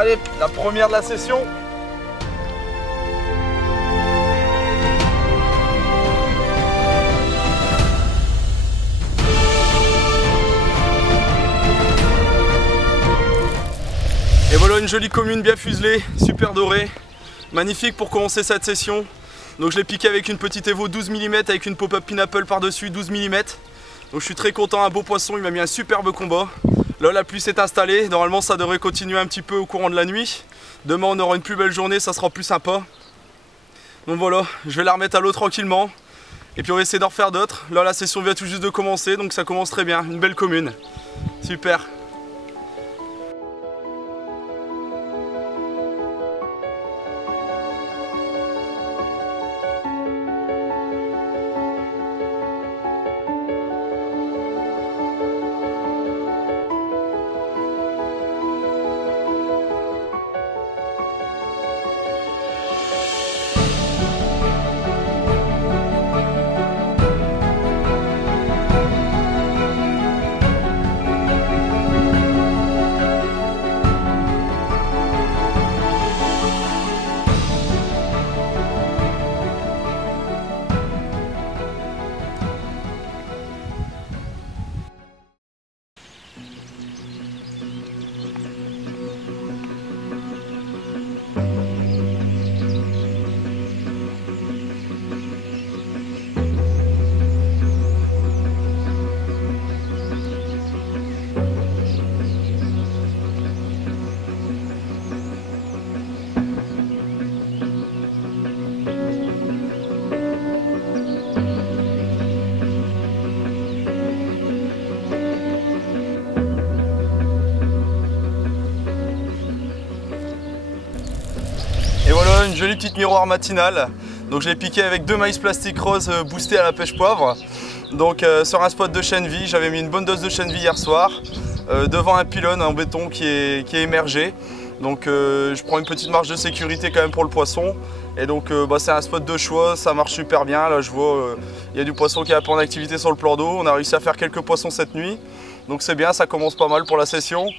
Allez, la première de la session. Et voilà une jolie commune bien fuselée, super dorée, magnifique pour commencer cette session. Donc je l'ai piqué avec une petite Evo 12 mm avec une pop-up pineapple par-dessus 12 mm. Donc je suis très content, un beau poisson, il m'a mis un superbe combat. Là la pluie s'est installée, normalement ça devrait continuer un petit peu au courant de la nuit. Demain on aura une plus belle journée, ça sera plus sympa. Donc voilà, je vais la remettre à l'eau tranquillement. Et puis on va essayer d'en refaire d'autres. Là la session vient tout juste de commencer, donc ça commence très bien, une belle commune. Super. Et voilà une jolie petite miroir matinale. Donc je l'ai piqué avec 2 maïs plastique rose boostés à la pêche poivre. Donc sur un spot de chènevis, j'avais mis une bonne dose de chènevis hier soir. Devant un pylône en béton qui est émergé. Donc je prends une petite marge de sécurité quand même pour le poisson. Et donc c'est un spot de choix, ça marche super bien. Là je vois il y a du poisson qui est un peu en activité sur le plan d'eau. On a réussi à faire quelques poissons cette nuit. Donc c'est bien, ça commence pas mal pour la session.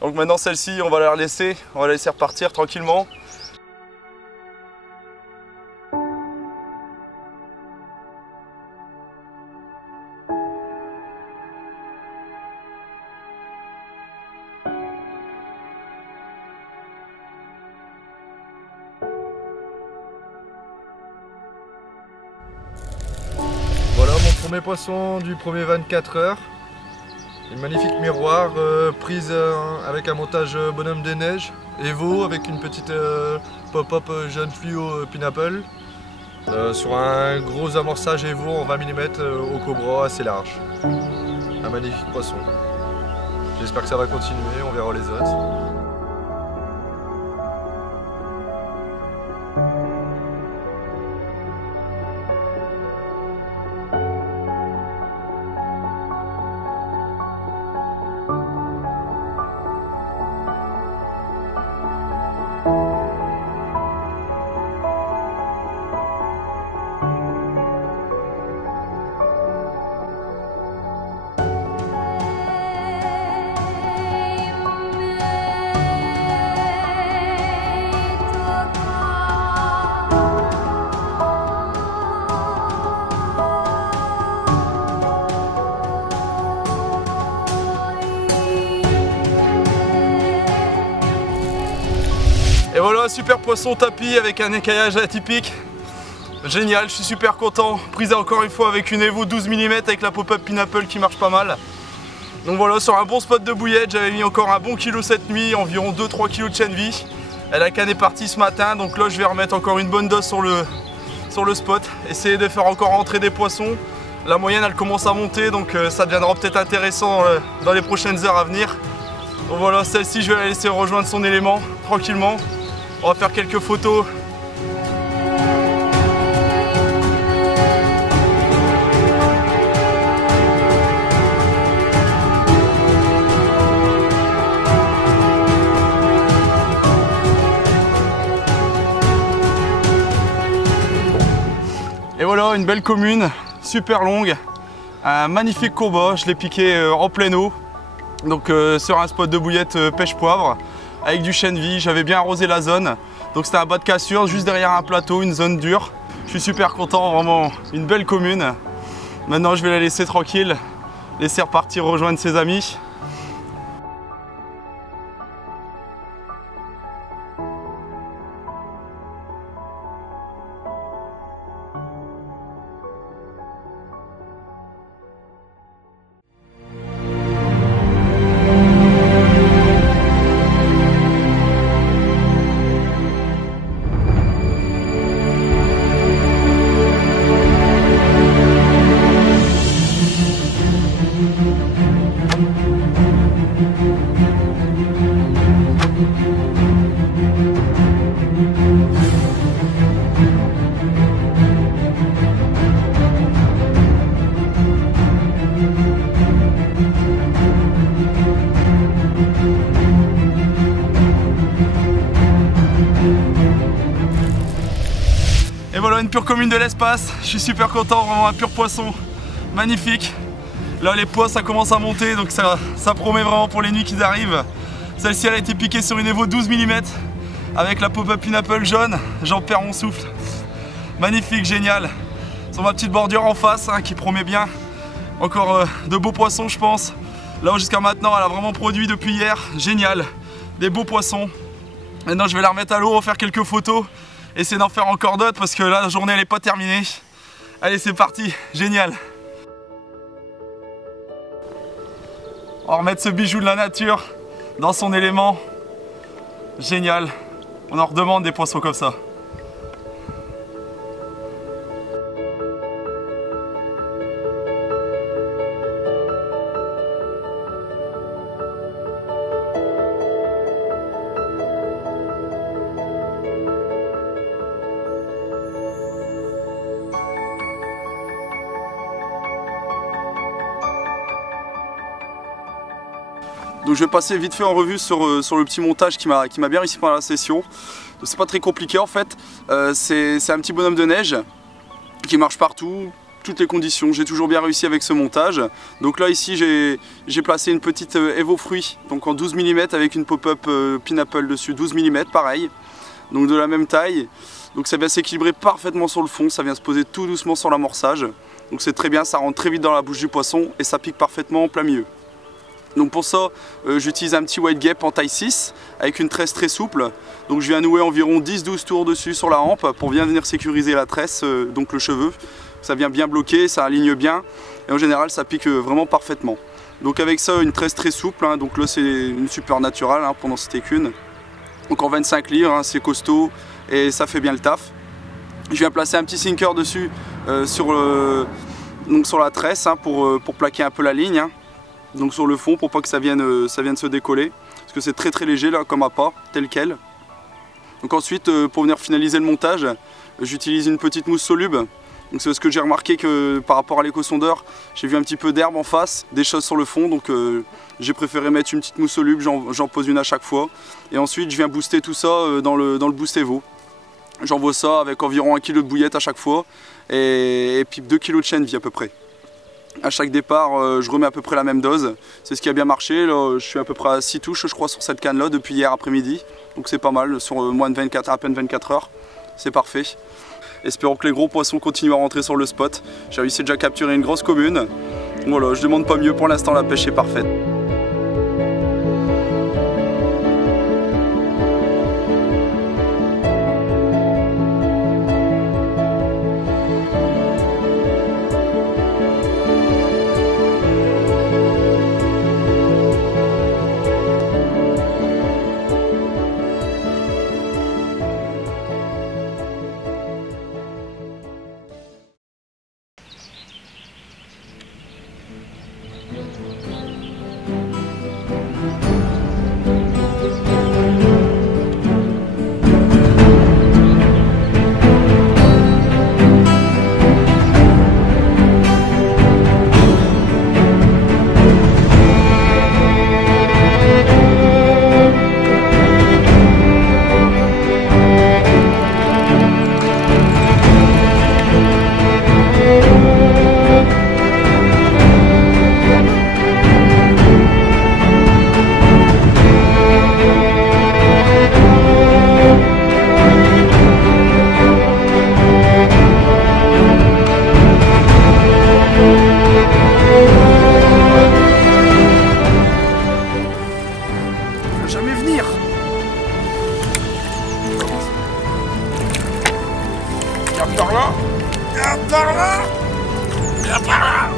Donc maintenant celle-ci on va la laisser repartir tranquillement. Voilà mon premier poisson du premier 24 heures. Une magnifique miroir prise avec un montage bonhomme des neiges. Evo avec une petite pop-up jeune fluo pineapple. Sur un gros amorçage Evo en 20 mm au cobra assez large. Un magnifique poisson. J'espère que ça va continuer, on verra les autres. Et voilà, super poisson tapis avec un écaillage atypique. Génial, je suis super content. Prise encore une fois avec une Evo 12 mm avec la pop-up pineapple qui marche pas mal. Donc voilà, sur un bon spot de bouillette, j'avais mis encore un bon kilo cette nuit, environ 2-3 kg de chènevis. La canne est partie ce matin, donc là je vais remettre encore une bonne dose sur le spot. Essayer de faire encore rentrer des poissons. La moyenne elle commence à monter, donc ça deviendra peut-être intéressant dans les prochaines heures à venir. Donc voilà, celle-ci je vais la laisser rejoindre son élément tranquillement. On va faire quelques photos. Et voilà, une belle commune, super longue, un magnifique combat, je l'ai piqué en pleine eau, donc sur un spot de bouillette pêche poivre. avec du chêne vie. J'avais bien arrosé la zone. Donc c'était un bas de cassure, juste derrière un plateau, une zone dure. Je suis super content, vraiment une belle commune. Maintenant je vais la laisser tranquille, laisser repartir rejoindre ses amis. Et voilà une pure commune de l'espace, je suis super content, vraiment un pur poisson, magnifique. Là les pois ça commence à monter donc ça promet vraiment pour les nuits qui arrivent. Celle-ci elle a été piquée sur une Evo 12 mm avec la pop-up pineapple jaune, j'en perds mon souffle. Magnifique, génial. Sur ma petite bordure en face hein, qui promet bien. Encore de beaux poissons je pense. Là jusqu'à maintenant elle a vraiment produit depuis hier, génial. Des beaux poissons. Maintenant je vais la remettre à l'eau, faire quelques photos. Essayer d'en faire encore d'autres parce que là la journée elle n'est pas terminée. Allez c'est parti, génial. On va remettre ce bijou de la nature dans son élément. Génial. On en redemande des poissons comme ça. Donc je vais passer vite fait en revue sur le petit montage qui m'a bien réussi pendant la session. C'est pas très compliqué en fait, c'est un petit bonhomme de neige qui marche partout, toutes les conditions. J'ai toujours bien réussi avec ce montage. Donc là ici j'ai placé une petite Evo fruit, donc en 12 mm avec une pop-up pineapple dessus, 12 mm pareil, donc de la même taille. Donc ça vient s'équilibrer parfaitement sur le fond, ça vient se poser tout doucement sur l'amorçage. Donc c'est très bien, ça rentre très vite dans la bouche du poisson et ça pique parfaitement en plein milieu. Donc pour ça, j'utilise un petit white gap en taille 6 avec une tresse très souple. Donc je viens nouer environ 10-12 tours dessus sur la hampe pour bien venir sécuriser la tresse, donc le cheveu. Ça vient bien bloquer, ça aligne bien et en général ça pique vraiment parfaitement. Donc avec ça, une tresse très souple, hein, donc là c'est une super naturale hein, pendant c'était qu'une. Donc en 25 livres, hein, c'est costaud et ça fait bien le taf. Je viens placer un petit sinker dessus sur la tresse hein, pour plaquer un peu la ligne. Hein. Donc sur le fond pour pas que ça vienne se décoller parce que c'est très léger là comme appât tel quel. Donc ensuite pour venir finaliser le montage j'utilise une petite mousse soluble. Donc c'est ce que j'ai remarqué que par rapport à l'éco-sondeur j'ai vu un petit peu d'herbe en face, des choses sur le fond donc j'ai préféré mettre une petite mousse soluble, j'en pose une à chaque fois et ensuite je viens booster tout ça dans le boost Evo. J'envoie ça avec environ 1 kg de bouillette à chaque fois et puis 2 kg de chêne vie à peu près. À chaque départ, je remets à peu près la même dose. C'est ce qui a bien marché. Là, je suis à peu près à 6 touches, je crois, sur cette canne-là depuis hier après-midi. Donc c'est pas mal, sur moins de 24, à peine 24 heures. C'est parfait. Espérons que les gros poissons continuent à rentrer sur le spot. J'ai réussi déjà à capturer une grosse commune. Voilà, je demande pas mieux. Pour l'instant, la pêche est parfaite. jamais venir. Viens par là. Viens par là. Viens par là.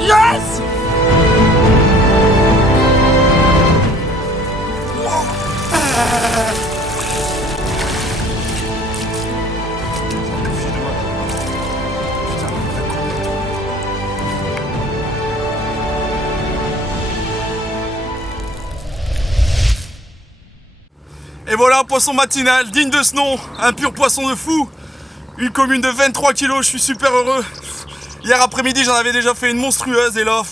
Yes. Et voilà un poisson matinal, digne de ce nom, un pur poisson de fou. Une commune de 23 kg, je suis super heureux. Hier après-midi j'en avais déjà fait une monstrueuse et là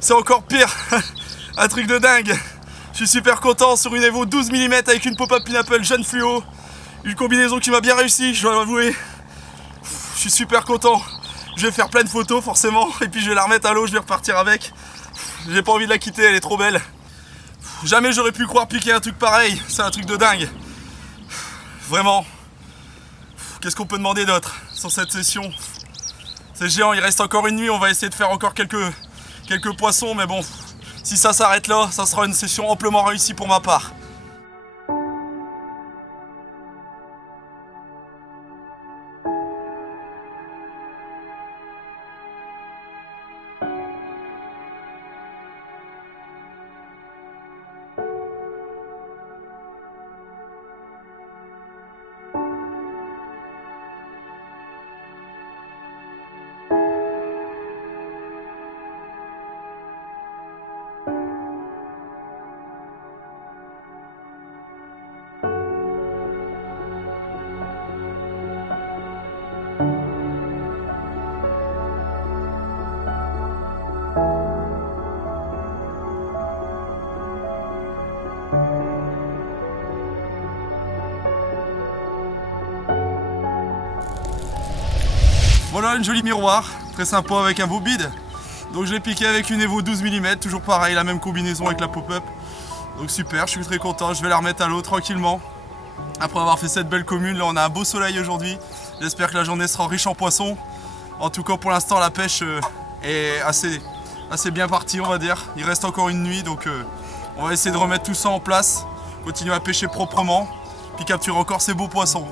c'est encore pire. Un truc de dingue. Je suis super content sur une Evo 12 mm avec une pop-up pineapple jeune fluo. Une combinaison qui m'a bien réussi, je dois l'avouer. Je suis super content. Je vais faire plein de photos forcément et puis je vais la remettre à l'eau, je vais repartir avec. J'ai pas envie de la quitter, elle est trop belle. Jamais j'aurais pu croire piquer un truc pareil, c'est un truc de dingue. Vraiment. Qu'est-ce qu'on peut demander d'autre sur cette session? C'est géant, il reste encore une nuit, on va essayer de faire encore quelques poissons, mais bon, si ça s'arrête là, ça sera une session amplement réussie pour ma part. Voilà une jolie miroir, très sympa avec un beau bide. Donc je l'ai piqué avec une Evo 12 mm, toujours pareil, la même combinaison avec la pop-up. Donc super, je suis très content, je vais la remettre à l'eau tranquillement. Après avoir fait cette belle commune, là on a un beau soleil aujourd'hui. J'espère que la journée sera riche en poissons. En tout cas pour l'instant la pêche est assez bien partie on va dire. Il reste encore une nuit donc on va essayer de remettre tout ça en place. Continuer à pêcher proprement, puis capturer encore ces beaux poissons.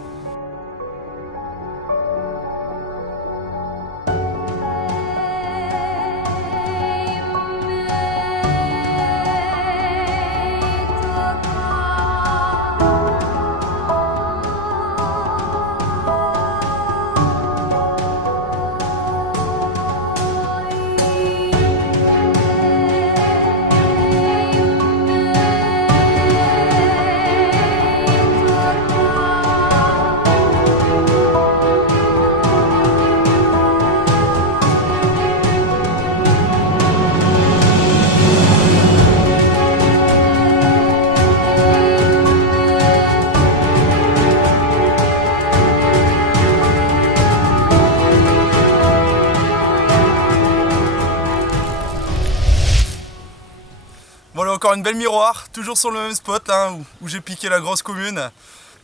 Voilà encore une belle miroir, toujours sur le même spot hein, où j'ai piqué la grosse commune.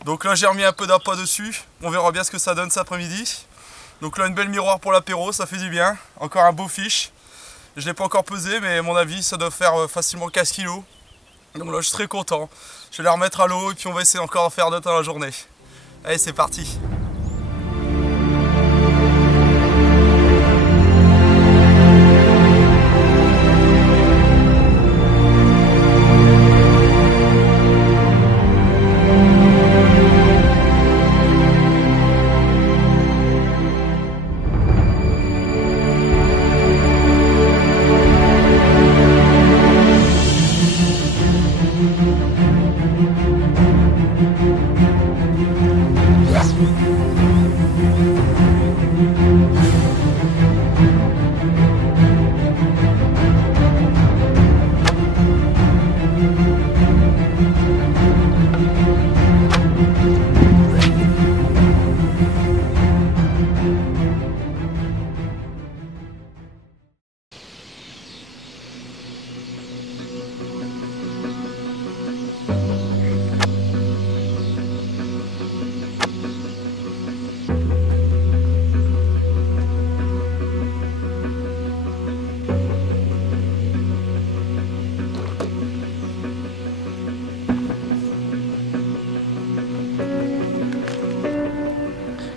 Donc là j'ai remis un peu d'appât dessus, on verra bien ce que ça donne cet après-midi. Donc là une belle miroir pour l'apéro, ça fait du bien. Encore un beau fiche. Je ne l'ai pas encore pesé mais à mon avis ça doit faire facilement 15 kg. Donc là je suis très content. Je vais la remettre à l'eau et puis on va essayer encore d'en faire d'autres dans la journée. Allez c'est parti.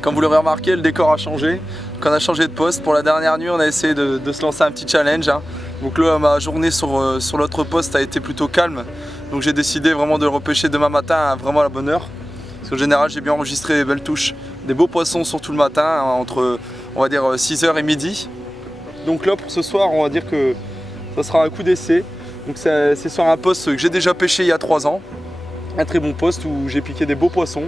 Comme vous l'aurez remarqué, le décor a changé. Donc on a changé de poste. Pour la dernière nuit, on a essayé de se lancer un petit challenge. Hein. Donc là, ma journée sur l'autre poste a été plutôt calme. Donc j'ai décidé vraiment de repêcher demain matin à vraiment à la bonne heure. Parce qu'en général, j'ai bien enregistré des belles touches. Des beaux poissons surtout le matin, hein, entre on va dire 6h et midi. Donc là, pour ce soir, on va dire que ça sera un coup d'essai. Donc c'est sur un poste que j'ai déjà pêché il y a 3 ans. Un très bon poste où j'ai piqué des beaux poissons.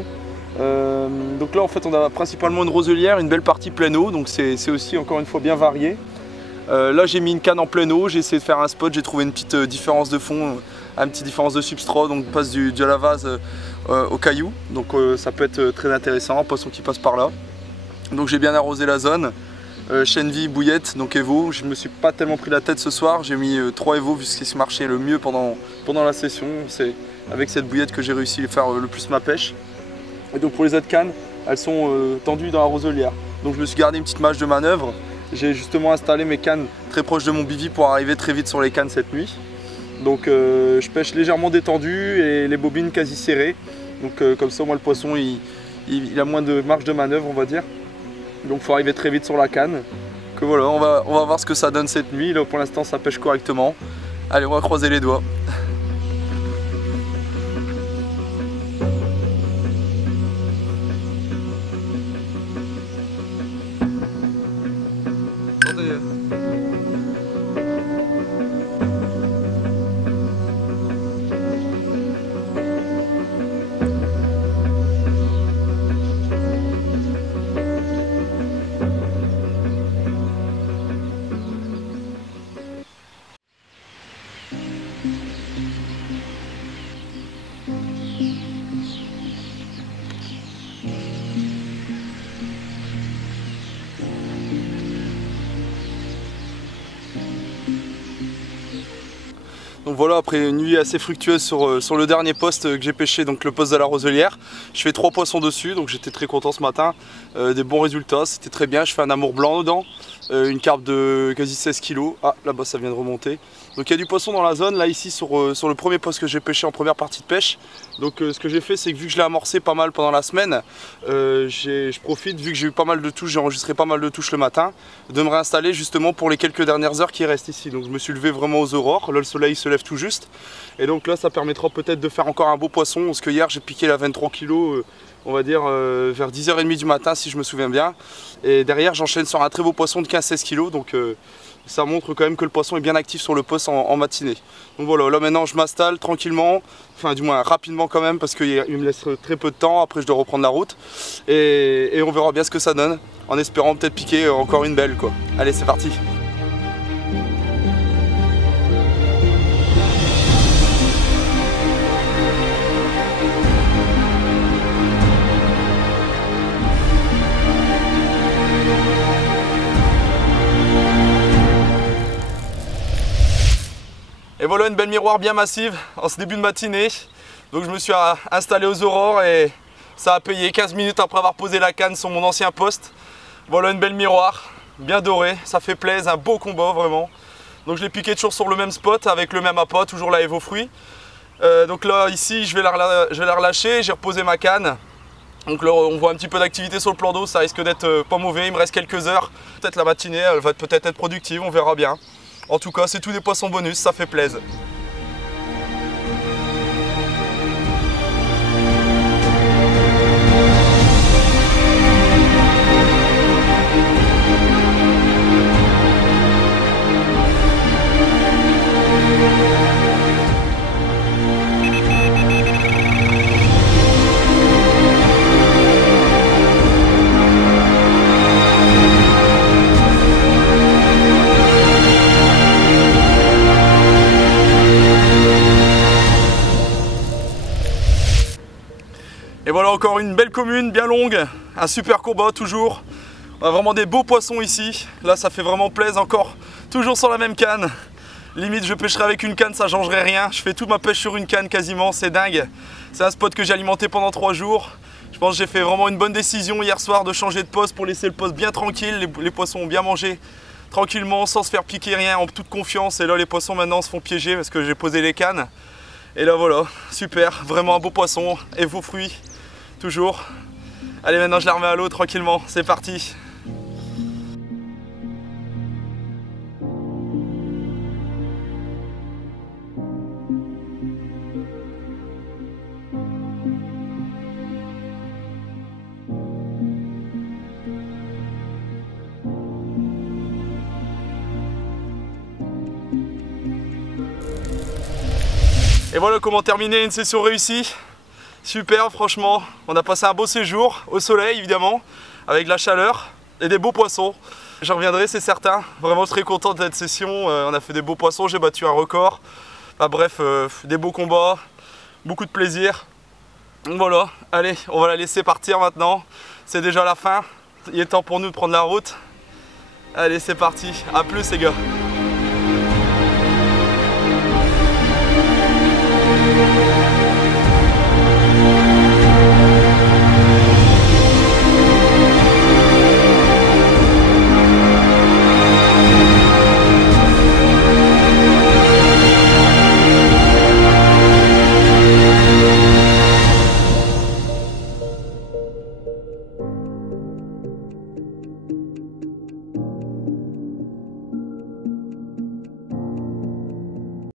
Donc là en fait on a principalement une roselière, une belle partie plein eau, donc c'est aussi encore une fois bien varié. Là j'ai mis une canne en plein eau, j'ai essayé de faire un spot, j'ai trouvé une petite différence de fond, une petite différence de substrat, donc on passe du à la vase au caillou, donc ça peut être très intéressant, un poisson qui passe par là. Donc j'ai bien arrosé la zone, chenille, bouillette, donc Evo. Je ne me suis pas tellement pris la tête ce soir, j'ai mis 3 Evo vu ce qui se marchait le mieux pendant la session. C'est avec cette bouillette que j'ai réussi à faire le plus ma pêche. Et donc pour les autres cannes, elles sont tendues dans la roselière. Donc je me suis gardé une petite marge de manœuvre. J'ai justement installé mes cannes très proches de mon bivy pour arriver très vite sur les cannes cette nuit. Donc je pêche légèrement détendu et les bobines quasi serrées. Donc comme ça moi le poisson il a moins de marge de manœuvre on va dire. Donc il faut arriver très vite sur la canne. Que voilà, on va voir ce que ça donne cette nuit. Là pour l'instant ça pêche correctement. Allez, on va croiser les doigts. Donc voilà, après une nuit assez fructueuse sur le dernier poste que j'ai pêché, donc le poste de la roselière. Je fais 3 poissons dessus, donc j'étais très content ce matin. Des bons résultats, c'était très bien. Je fais un amour blanc dedans, une carpe de quasi 16 kg. Ah, là-bas ça vient de remonter. Donc il y a du poisson dans la zone, là ici sur le premier poste que j'ai pêché en première partie de pêche. Donc ce que j'ai fait, c'est que vu que je l'ai amorcé pas mal pendant la semaine, je profite, vu que j'ai eu pas mal de touches, j'ai enregistré pas mal de touches le matin, de me réinstaller justement pour les quelques dernières heures qui restent ici. Donc je me suis levé vraiment aux aurores, là le soleil se lève tout juste. Et donc là ça permettra peut-être de faire encore un beau poisson, parce que hier j'ai piqué la 23 kg, on va dire vers 10h30 du matin si je me souviens bien. Et derrière j'enchaîne sur un très beau poisson de 15-16 kg, donc ça montre quand même que le poisson est bien actif sur le poste en matinée. Donc voilà, là maintenant je m'installe tranquillement, enfin du moins rapidement quand même parce qu'il me laisse très peu de temps, après je dois reprendre la route. Et on verra bien ce que ça donne, en espérant peut-être piquer encore une belle quoi. Allez c'est parti. Et voilà une belle miroir bien massive en ce début de matinée. Donc je me suis installé aux aurores et ça a payé 15 minutes après avoir posé la canne sur mon ancien poste. Voilà une belle miroir, bien dorée, ça fait plaisir, un beau combat vraiment. Donc je l'ai piqué toujours sur le même spot avec le même appât, toujours la Evo fruit. Donc là ici je vais la relâcher, j'ai reposé ma canne. Donc là on voit un petit peu d'activité sur le plan d'eau, ça risque d'être pas mauvais, il me reste quelques heures. Peut-être la matinée elle va peut-être être productive, on verra bien. En tout cas, c'est tous des poissons bonus, ça fait plaisir. Et voilà encore une belle commune, bien longue, un super combat toujours. On a vraiment des beaux poissons ici. Là ça fait vraiment plaisir encore, toujours sur la même canne. Limite je pêcherai avec une canne, ça changerait rien. Je fais toute ma pêche sur une canne quasiment, c'est dingue. C'est un spot que j'ai alimenté pendant 3 jours. Je pense que j'ai fait vraiment une bonne décision hier soir de changer de poste pour laisser le poste bien tranquille. Les poissons ont bien mangé tranquillement, sans se faire piquer rien, en toute confiance. Et là les poissons maintenant se font piéger parce que j'ai posé les cannes. Et là voilà, super, vraiment un beau poisson et vos fruits. Toujours Allez, maintenant je la remets à l'eau tranquillement, c'est parti. Et voilà comment terminer une session réussie. Super, franchement, on a passé un beau séjour, au soleil évidemment, avec de la chaleur et des beaux poissons. J'en reviendrai, c'est certain. Vraiment très content de cette session, on a fait des beaux poissons, j'ai battu un record. Enfin, bref, des beaux combats, beaucoup de plaisir. Donc voilà, allez, on va la laisser partir maintenant. C'est déjà la fin, il est temps pour nous de prendre la route. Allez, c'est parti, à plus les gars. We'll be right back.